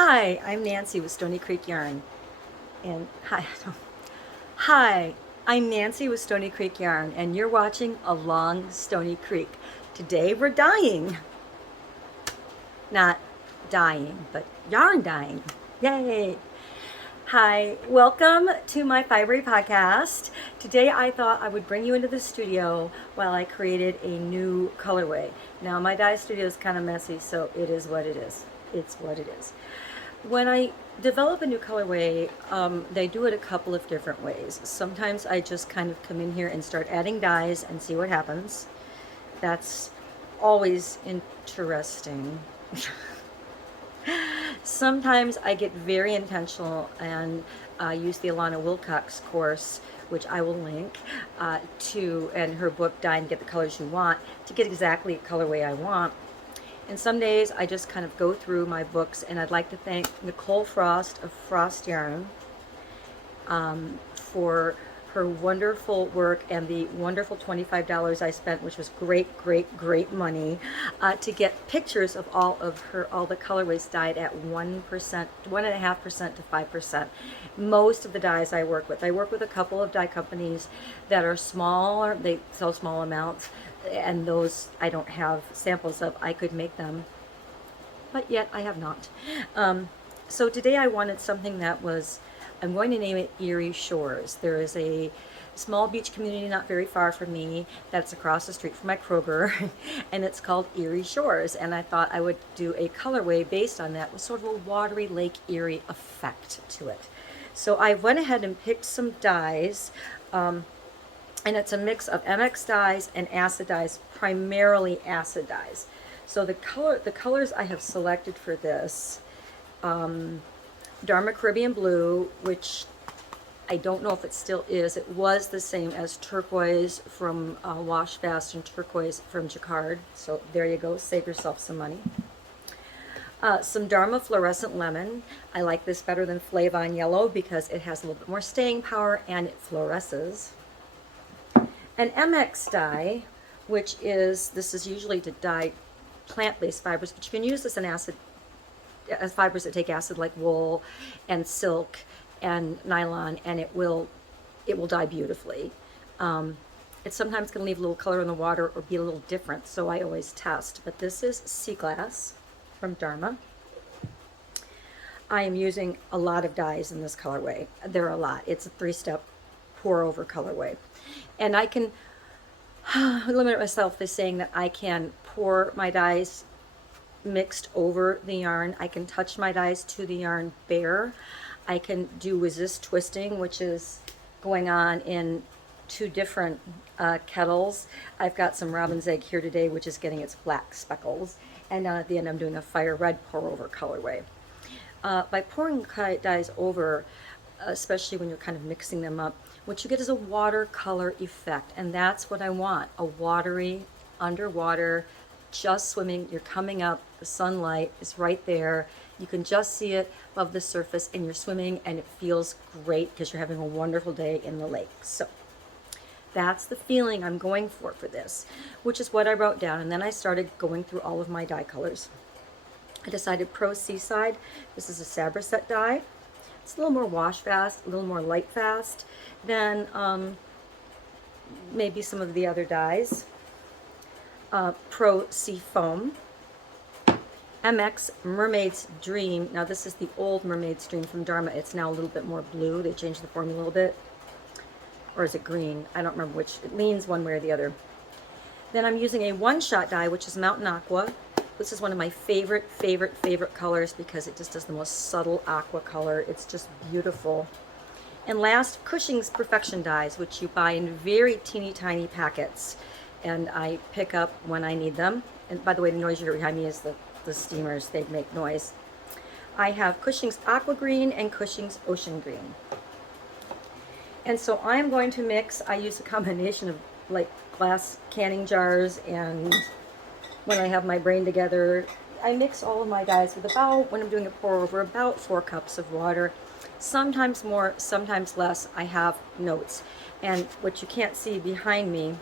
Hi, I'm Nancy with Stony Creek Yarn. And hi, I'm Nancy with Stony Creek Yarn, and you're watching Along Stony Creek. Today we're dyeing. Not dying, but yarn dyeing. Yay! Hi, welcome to my Fibery podcast. Today I thought I would bring you into the studio while I created a new colorway. Now my dye studio is kind of messy, so it is what it is. It's what it is. When I develop a new colorway, they do it a couple of different ways. Sometimes I just kind of come in here and start adding dyes and see what happens. That's always interesting. Sometimes I get very intentional and use the Alana Wilcox course, which I will link to, and her book, Dye and Get the Colors You Want, to get exactly a colorway I want. And some days I just kind of go through my books, and I'd like to thank Nicole Frost of Frost Yarn for her wonderful work and the wonderful $25 I spent, which was great money, to get pictures of all the colorways dyed at 1%, 1.5% to 5%. Most of the dyes I work with a couple of dye companies that are smaller. They sell small amounts, and those I don't have samples of. I could make them, but yet I have not. So today I wanted something that was, I'm going to name it Erie Shores. There is a small beach community not very far from me that's across the street from my Kroger, and it's called Erie Shores. And I thought I would do a colorway based on that with sort of a watery Lake Erie effect to it. So I went ahead and picked some dyes, and it's a mix of MX dyes and acid dyes, primarily acid dyes. So the colors I have selected for this, Dharma Caribbean Blue, which I don't know if it still is. It was the same as turquoise from Wash Fast and turquoise from Jacquard. So there you go, save yourself some money. Some Dharma Fluorescent Lemon. I like this better than Flavon Yellow because it has a little bit more staying power and it fluoresces. An MX dye, which is, this is usually to dye plant-based fibers, but you can use this in acid, as fibers that take acid, like wool and silk and nylon, and it will dye beautifully. It's sometimes going to leave a little color in the water or be a little different, so I always test. But this is Sea Glass from Dharma. I am using a lot of dyes in this colorway. There are a lot. It's a 3-step pour over colorway, and I can limit myself by saying that I can pour my dyes mixed over the yarn. I can touch my dyes to the yarn bare. I can do resist twisting, which is going on in 2 different kettles. I've got some robin's egg here today, which is getting its black speckles, and at the end I'm doing a fire red pour over colorway. By pouring dyes over, especially when you're kind of mixing them up, what you get is a watercolor effect, and that's what I want, a watery, underwater, just swimming. You're coming up, the sunlight is right there, you can just see it above the surface, and you're swimming, and it feels great because you're having a wonderful day in the lake. So that's the feeling I'm going for this, which is what I wrote down. And then I started going through all of my dye colors. I decided Pro Seaside, this is a Sabraset dye. It's a little more wash fast, a little more light fast than maybe some of the other dyes. Pro Sea Foam. MX Mermaid's Dream. Now this is the old Mermaid's Dream from Dharma. It's now a little bit more blue. They changed the formula a little bit. Or is it green? I don't remember which. It leans one way or the other. Then I'm using a one-shot dye, which is Mountain Aqua. This is one of my favorite colors because it just does the most subtle aqua color. It's just beautiful. And last, Cushing's Perfection dyes, which you buy in very teeny tiny packets, and I pick up when I need them. And by the way, the noise you hear behind me is the steamers. They make noise. I have Cushing's Aqua Green and Cushing's Ocean Green. And so I'm going to mix. I use a combination of like glass canning jars, and when I have my brain together, I mix all of my dyes with about, when I'm doing a pour over, about 4 cups of water. Sometimes more, sometimes less. I have notes. And what you can't see behind me,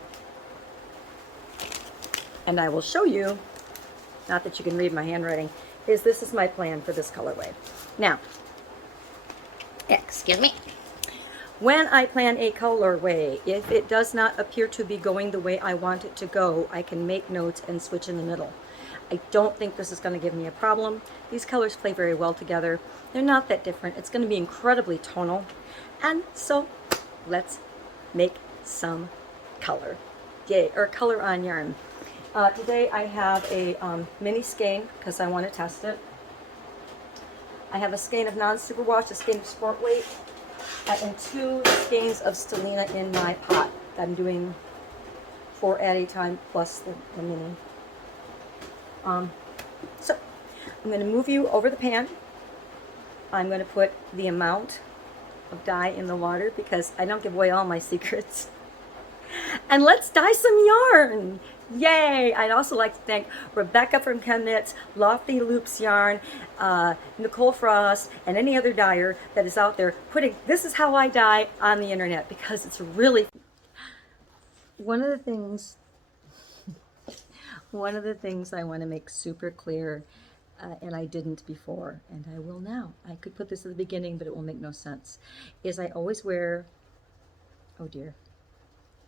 and I will show you, not that you can read my handwriting, this is my plan for this colorway. Now, excuse me. When I plan a colorway, if it does not appear to be going the way I want it to go, I can make notes and switch in the middle. I don't think this is going to give me a problem. These colors play very well together. They're not that different. It's going to be incredibly tonal. And so let's make some color. Yay, or color on yarn. Today I have a mini skein because I want to test it. I have a skein of non-superwash, a skein of sport weight, and 2 skeins of Stony in my pot. I'm doing 4 at a time plus the mini. So I'm going to move you over the pan. I'm going to put the amount of dye in the water because I don't give away all my secrets. And let's dye some yarn. Yay! I'd also like to thank Rebecca from ChemKnits, Lofty Loops Yarn, Nicole Frost, and any other dyer that is out there putting "this is how I dye" on the internet, because it's really one of the things I want to make super clear, and I didn't before, and I will now. I could put this at the beginning, but it will make no sense. Is I always wear, oh dear,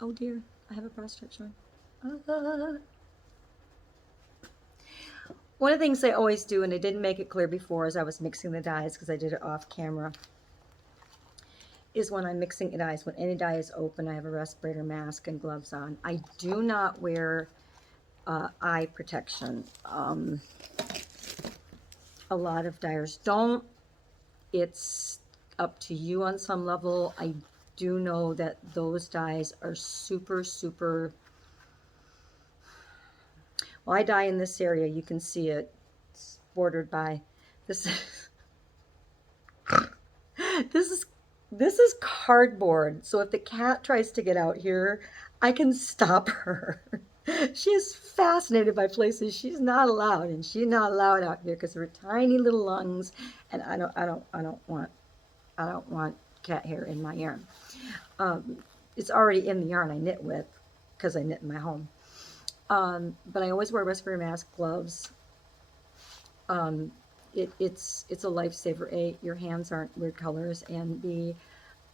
I have a bra stretch on. One of the things I always do, and I didn't make it clear before as I was mixing the dyes because I did it off camera, is when I'm mixing dyes, when any dye is open, I have a respirator mask and gloves on. I do not wear eye protection. A lot of dyers don't. It's up to you on some level. I do know that those dyes are super, super. Well, I dye in this area. You can see it. It's bordered by this. This is cardboard. So if the cat tries to get out here, I can stop her. She is fascinated by places she's not allowed, and she's not allowed out here because of her tiny little lungs. And I don't want cat hair in my yarn. It's already in the yarn I knit with because I knit in my home. But I always wear a respirator mask, gloves. It's a lifesaver. A, your hands aren't weird colors, and B,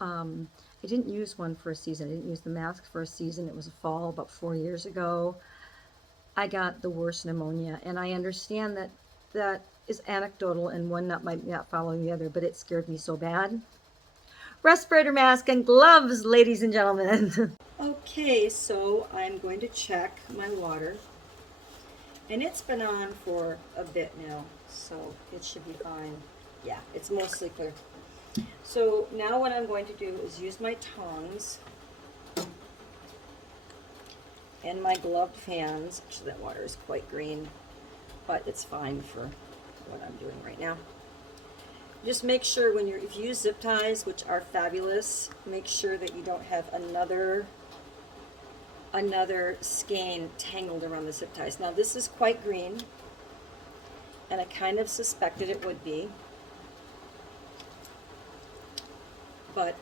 I didn't use one for a season. I didn't use the mask for a season. It was a fall about 4 years ago. I got the worst pneumonia, and I understand that is anecdotal and one might not follow the other, but it scared me so bad. Respirator mask and gloves, ladies and gentlemen. Okay, so I'm going to check my water, and it's been on for a bit now, so it should be fine. Yeah, it's mostly clear. So now what I'm going to do is use my tongs and my gloved hands. Actually, that water is quite green, but it's fine for what I'm doing right now. Just make sure if you use zip ties, which are fabulous, make sure that you don't have another skein tangled around the zip ties. Now this is quite green, and I kind of suspected it would be, but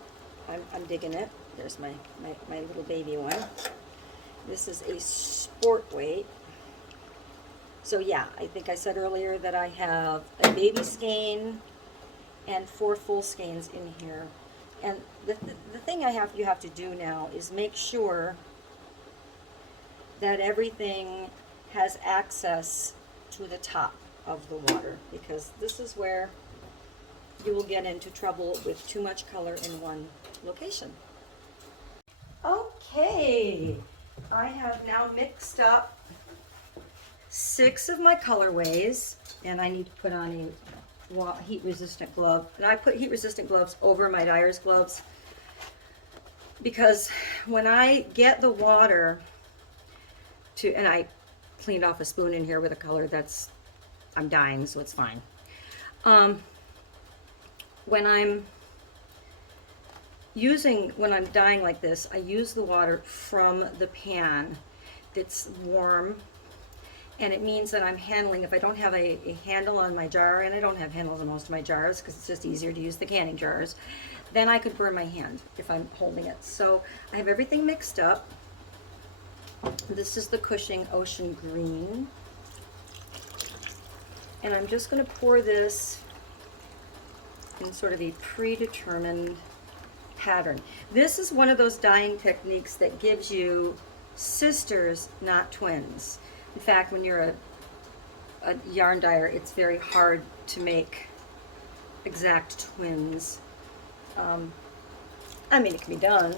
I'm digging it. There's my little baby one. This is a sport weight. So yeah, I think I said earlier that I have a baby skein and 4 full skeins in here. And the thing you have to do now is make sure that everything has access to the top of the water, because this is where you will get into trouble with too much color in one location. Okay, I have now mixed up 6 of my colorways, and I need to put on a heat-resistant glove. And I put heat-resistant gloves over my Dyers gloves because when I get the water and I cleaned off a spoon in here with a color I'm dyeing, so it's fine. When I'm dyeing like this, I use the water from the pan that's warm, and it means that I'm handling, if I don't have a handle on my jar, and I don't have handles on most of my jars because it's just easier to use the canning jars, then I could burn my hand if I'm holding it. So I have everything mixed up. This is the Cushing Ocean Green. And I'm just going to pour this in sort of a predetermined pattern. This is one of those dyeing techniques that gives you sisters, not twins. In fact, when you're a yarn dyer, it's very hard to make exact twins. I mean, it can be done.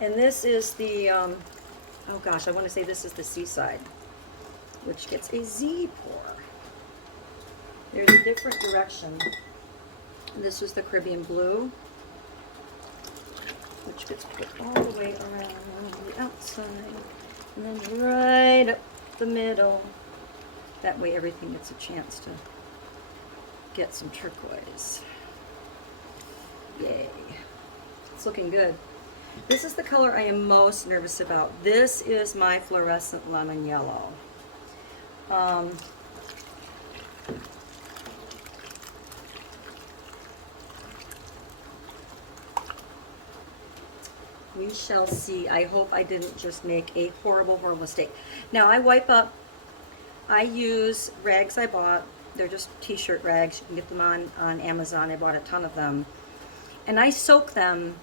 And this is the, oh gosh, I want to say this is the Seaside, which gets a Z pour. There's a different direction. This is the Caribbean Blue, which gets put all the way around the outside, and then right up the middle. That way everything gets a chance to get some turquoise. Yay. It's looking good. This is the color I am most nervous about. This is my fluorescent lemon yellow. We shall see. I hope I didn't just make a horrible, horrible mistake. Now I wipe up, I use rags I bought. They're just t-shirt rags. You can get them on Amazon. I bought a ton of them. And I soak them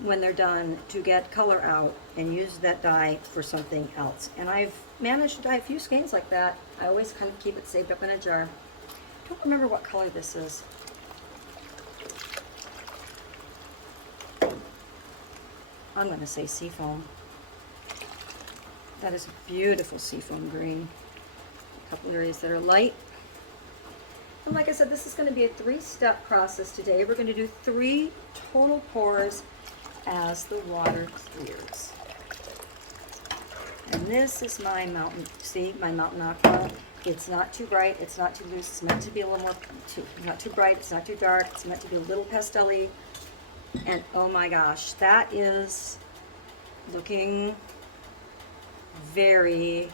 when they're done to get color out and use that dye for something else. And I've managed to dye a few skeins like that. I always kind of keep it saved up in a jar. I don't remember what color this is. I'm going to say seafoam. That is a beautiful seafoam green. A couple areas that are light. And like I said, this is going to be a 3-step process today. We're going to do 3 total pours as the water clears. And this is my mountain, see, my mountain aqua. It's not too bright, it's not too loose, it's meant to be a little more, not too bright, it's not too dark, it's meant to be a little pastel-y. And oh my gosh, that is looking very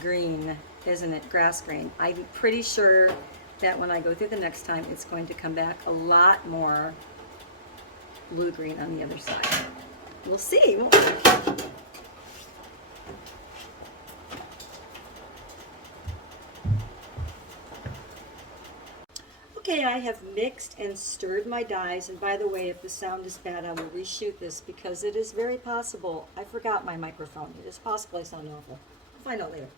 green, isn't it? Grass green. I'm pretty sure that when I go through the next time, it's going to come back a lot more blue-green on the other side. We'll see. Okay, I have mixed and stirred my dyes, and by the way, if the sound is bad, I will reshoot this because it is very possible. I forgot my microphone. It is possible I sound awful. I'll find out later.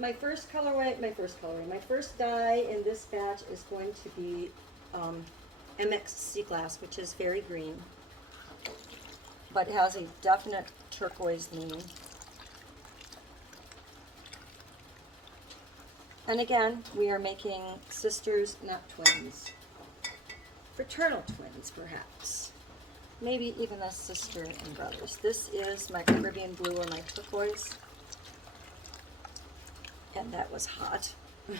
My first dye in this batch is going to be MX Sea Glass, which is very green, but has a definite turquoise lean. And again, we are making sisters, not twins. Fraternal twins, perhaps. Maybe even a sister and brothers. This is my Caribbean Blue or my turquoise. And that was hot. I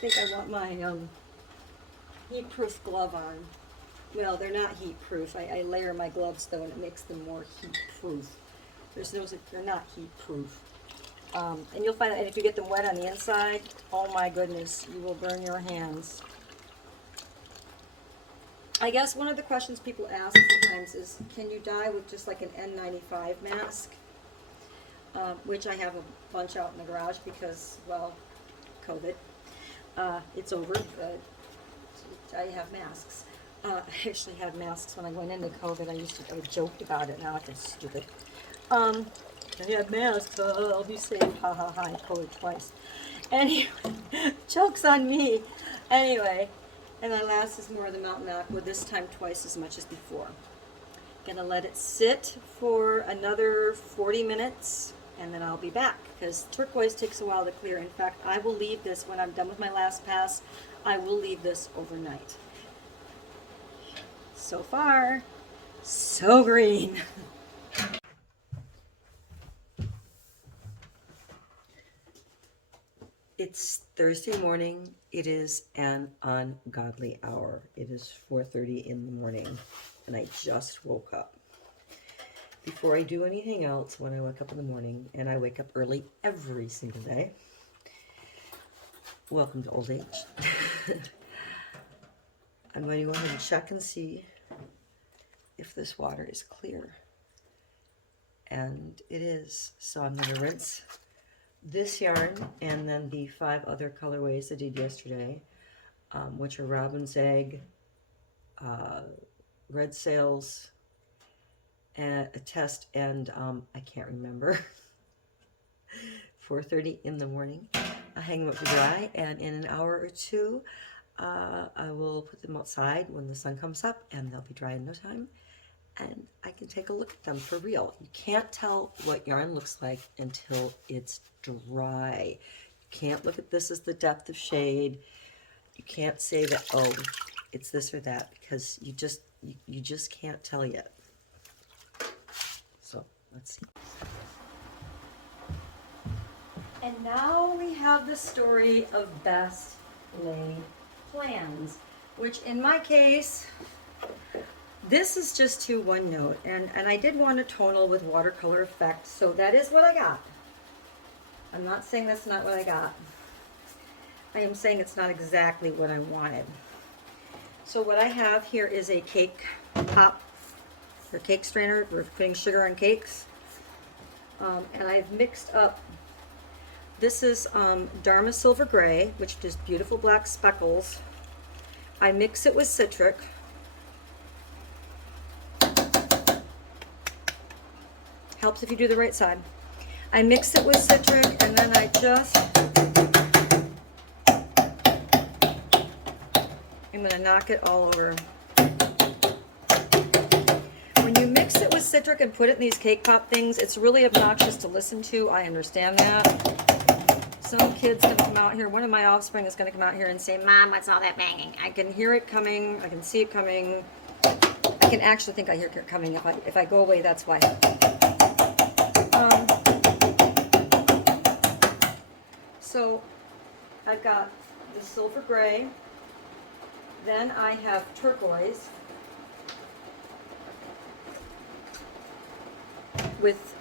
think I want my heat-proof glove on. Well, they're not heat-proof. I layer my gloves, though, and it makes them more heat-proof. They're not heat-proof. And you'll find that if you get them wet on the inside, oh my goodness, you will burn your hands. I guess one of the questions people ask sometimes is, can you dye with just like an N95 mask? Which I have a bunch out in the garage because, well, COVID. It's over. I have masks. I actually had masks when I went into COVID. I joked about it. Now it's stupid. I have masks, I'll be safe, ha ha ha, I COVID twice. Anyway, joke's on me. Anyway, and my last is more of the Mountain Aqua, this time twice as much as before. Gonna let it sit for another 40 minutes, and then I'll be back, because turquoise takes a while to clear. In fact, I will leave this, when I'm done with my last pass, I will leave this overnight. So far, so green. It's Thursday morning. It is an ungodly hour. It is 4:30 in the morning, and I just woke up. Before I do anything else, when I wake up in the morning, and I wake up early every single day, welcome to old age, I'm going to go ahead and check and see if this water is clear. And it is. So I'm going to rinse this yarn and then the 5 other colorways I did yesterday, which are Robin's Egg, Red Sails, and a test, and I can't remember. 4:30 in the morning. I'll hang them up to dry, and in an hour or two, I will put them outside when the sun comes up, and they'll be dry in no time. And I can take a look at them for real. You can't tell what yarn looks like until it's dry. You can't look at this as the depth of shade. You can't say that, oh, it's this or that, because you just can't tell yet. So let's see. And now we have the story of best laid plans, which in my case, this is just to one note, and I did want a tonal with watercolor effect, so that is what I got. I'm not saying that's not what I got. I am saying it's not exactly what I wanted. So what I have here is a cake pop, or cake strainer. We're putting sugar on cakes. And I've mixed up, this is Dharma Silver Gray, which is beautiful black speckles. I mix it with citric. Helps if you do the right side. I mix it with citric, and then I just, I'm gonna knock it all over. When you mix it with citric and put it in these cake pop things, it's really obnoxious to listen to. I understand that. Some kid's gonna come out here, one of my offspring is gonna come out here and say, Mom, what's all that banging? I can hear it coming, I can see it coming. I can actually think I hear it coming. If I go away, that's why. So I've got the silver gray, then I have turquoise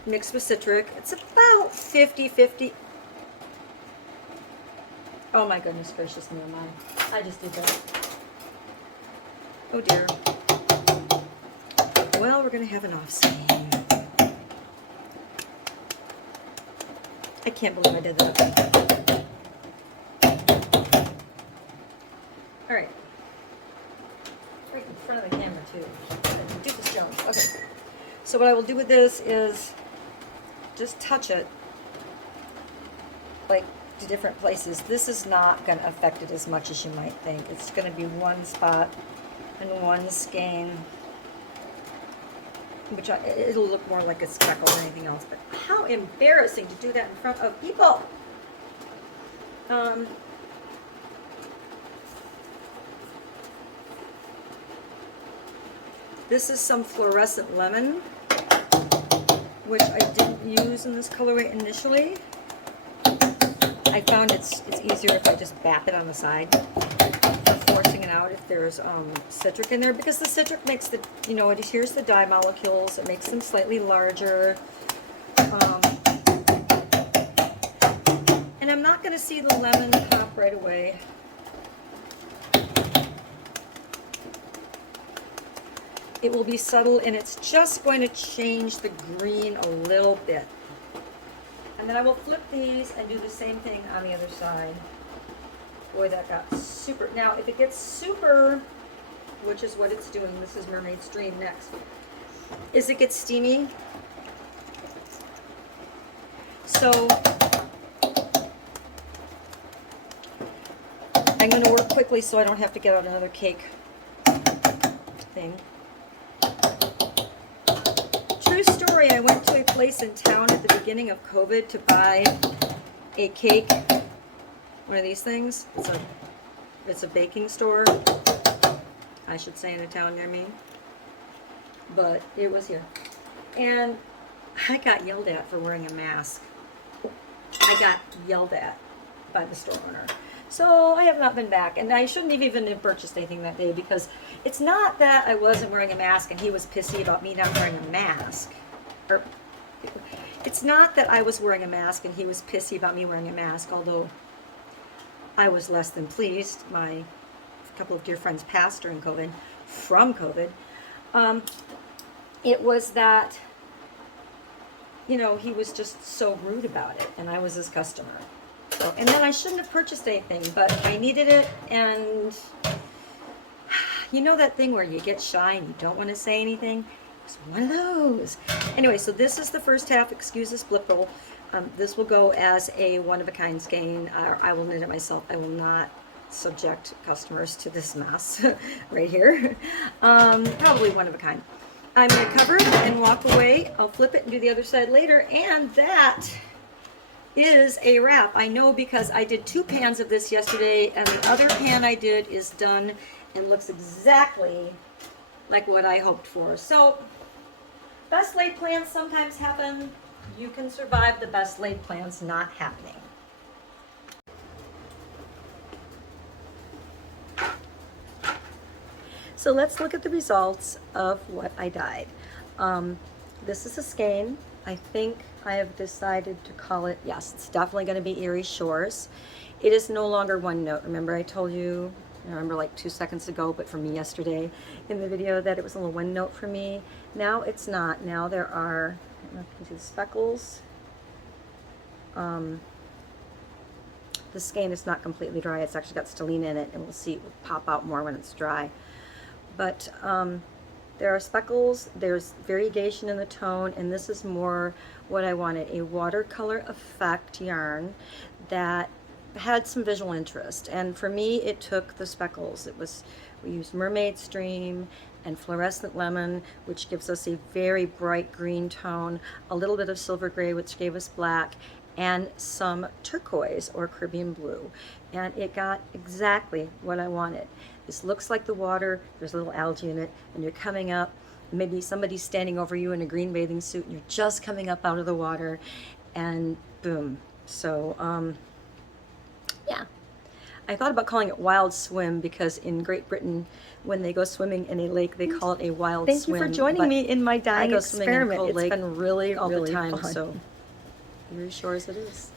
mixed with citric. It's about 50-50. Oh my goodness gracious me, oh my. I just did that. Oh dear. Well, we're gonna have an off-scene. I can't believe I did that. All right. Right in front of the camera too. Do this, Jones. Okay. So what I will do with this is just touch it like to different places. This is not going to affect it as much as you might think. It's going to be one spot and one skein, which it'll look more like a speckle than anything else. But how embarrassing to do that in front of people. This is some fluorescent lemon, which I didn't use in this colorway initially. I found it's easier if I just bap it on the side for forcing it out if there's citric in there, because the citric makes the, you know, it adheres the dye molecules, it makes them slightly larger. And I'm not going to see the lemon pop right away. It will be subtle, and it's just going to change the green a little bit. And then I will flip these and do the same thing on the other side. Boy, that got super. Now, if it gets super, which is what it's doing, this is Mermaid's Dream next, is it gets steamy. So, I'm going to work quickly so I don't have to get out another cake thing. True story, I went to a place in town at the beginning of COVID to buy a cake, one of these things. It's a baking store, I should say, in a town near me, but it was here. And I got yelled at for wearing a mask. I got yelled at by the store owner. So I have not been back, and I shouldn't have even purchased anything that day, because it's not that I wasn't wearing a mask and he was pissy about me not wearing a mask. Or, it's not that I was wearing a mask and he was pissy about me wearing a mask, although I was less than pleased. My couple of dear friends passed during COVID, from COVID. It was that you know, he was just so rude about it, and I was his customer. So, and then I shouldn't have purchased anything, but I needed it, and you know that thing where you get shy and you don't want to say anything? It's one of those. Anyway, so this is the first half. Excuse this blip roll. This will go as a one-of-a-kind skein. I will knit it myself. I will not subject customers to this mess right here. Probably one of a kind. I'm going to cover it and walk away. I'll flip it and do the other side later. And that is a wrap. I know because I did 2 pans of this yesterday, and the other pan I did is done and looks exactly like what I hoped for. So best laid plans sometimes happen. You can survive the best laid plans not happening. So let's look at the results of what I dyed. This is a skein. I think I have decided to call it, yes, it's definitely going to be Erie Shores. It is no longer one note. Remember I told you, I remember like 2 seconds ago, but for me yesterday in the video, that it was only one note for me. Now it's not. Now there are, I don't know if you can see the speckles. The skein is not completely dry. It's actually got stellene in it, and we'll see it will pop out more when it's dry. But there are speckles, there's variegation in the tone, and this is more what I wanted, a watercolor effect yarn that had some visual interest. And for me, it took the speckles. We used Mermaid Stream and Fluorescent Lemon, which gives us a very bright green tone, a little bit of silver gray, which gave us black, and some turquoise or Caribbean blue. And it got exactly what I wanted. This looks like the water, there's a little algae in it, and you're coming up, maybe somebody's standing over you in a green bathing suit, and you're just coming up out of the water, and boom. So, yeah. I thought about calling it Wild Swim because in Great Britain, when they go swimming in a lake, they call it a wild swim. Thank you for joining me in my dyeing experiment. It's been really, really fun. So, Erie Shores it is.